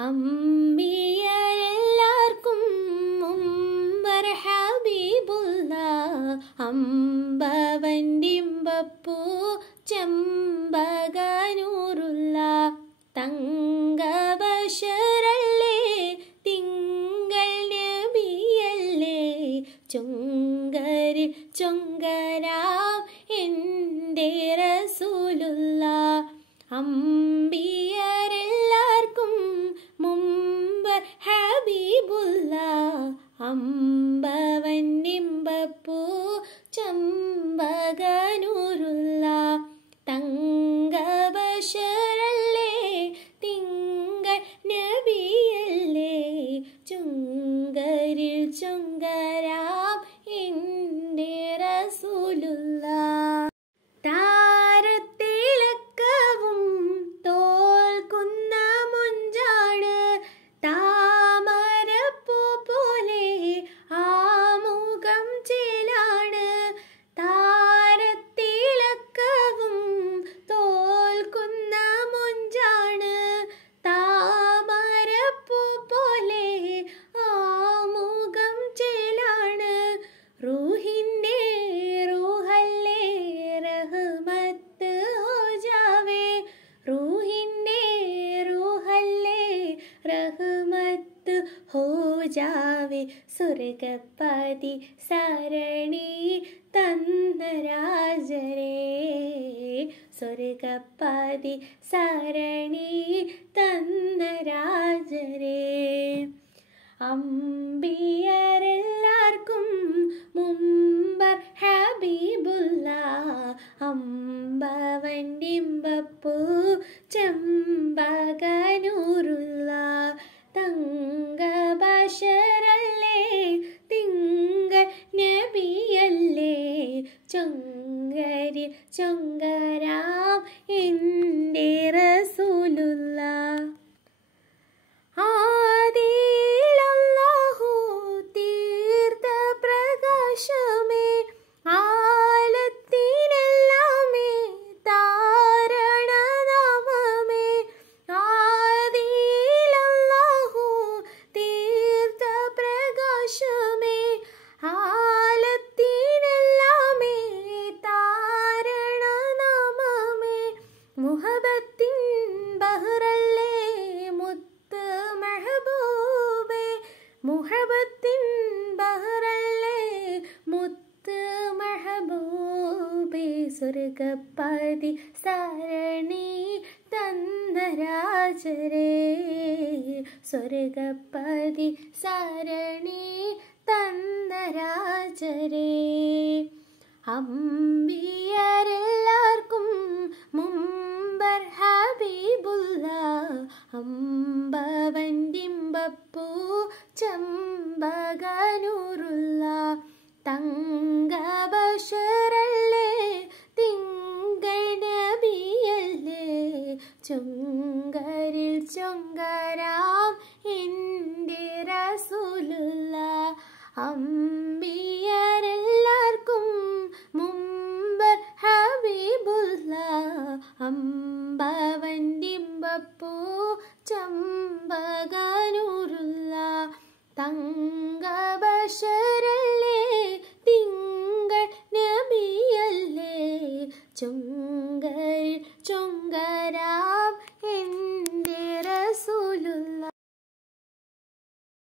അമ്പിയരെല്ലാവർക്കും മുമ്പർ ഹബീബുള്ള അമ്പവൻഡിമ്പപ്പൂ ചെമ്പകനൂറുള്ള തങ്കബശറല്ലേ തിങ്കൾ നബിയല്ലേ ചൊങ്കരിൽ ചൊങ്കരാം എൻ്റെ റസൂലുള്ള അമ്പിയരെല്ലാവർക്കും മുമ്പർ ഹബീബുള്ള അമ്പവൻഡിമ്പപ്പൂ ചെമ്പകനൂറുള്ള തങ്കബശറല്ലേ തിങ്കൾ നബിയല്ലേ ചുങ്കരിൽ ചുങ്കരാം എൻ്റെ റസൂലുള്ള താരത്തിളക്കവും തോൽക്കുന്ന മുഞ്ചാണ് താമരപ്പൂ പോലെ ആമുഖം ചേലാണ് താരത്തിളക്കവും തോൽക്കുന്ന മുഞ്ചാണ് താമരപ്പൂ പോലെ ആമുഖം ചേലാണ് റൂഹിൻ്റെ റൂഹല്ലേ റഹ്മത്ത് ഹോ ജാവേ റൂഹിൻ്റെ റൂഹല്ലേ റഹ്മത്ത് ഹോ ജാവേ സ്വർഗപ്പതി സരണി തന്ന രാജരേ സ്വർഗപ്പതി സരണി തന്ന രാജരേ അമ്പിയരെല്ലാവർക്കും മുമ്പർ ഹബീബുള്ള അമ്പവൻഡിമ്പപ്പൂ ചെമ്പകനൂറുള്ള തങ്കബശറല്ലേ തിങ്കൾ നബിയല്ലേ ചൊങ്കരിൽ ചൊങ്കരാം എൻ്റെ റസൂലുള്ള ആദിയിലല്ലാഹു തീർത്ത പ്രകാശമേ ആലത്തിനെല്ലാമേ താരണനാമമേ ആദിയിലല്ലാഹു തീർത്ത പ്രകാശമേ ആലത്തിനെല്ലാമേ താരണനാമമേ മുഹബത്തിൻ ബഹ്റല്ലേ മുത്ത് മെഹബൂബേ മുഹബത്തിൻ ബഹ്റല്ലേ മുത്ത് മെഹബൂബേ സ്വർഗപ്പതി സരണി തന്ന രാജരേ സ്വർഗപ്പതി സരണി തന്ന രാജരേ അമ്പിയരെല്ലാവർക്കും മുമ്പർ ഹബീബുള്ള അമ്പവൻഡിമ്പപ്പൂ ചെമ്പകനൂറുള്ള തങ്കബശറല്ലേ തിങ്കൾ നബിയല്ലേ ചുങ്കരിൽ ചൊങ്കരാം എൻ്റെ റസൂലുള്ള അമ്പിയരെല്ലാവർക്കും മുമ്പർ ഹബീബുള്ള അമ്പവൻഡിമ്പപ്പൂ ചെമ്പകനൂറുള്ള തങ്കബശറല്ലേ തിങ്കൾ നബിയല്ലേ ചൊങ്കരിൽ ചൊങ്കരാം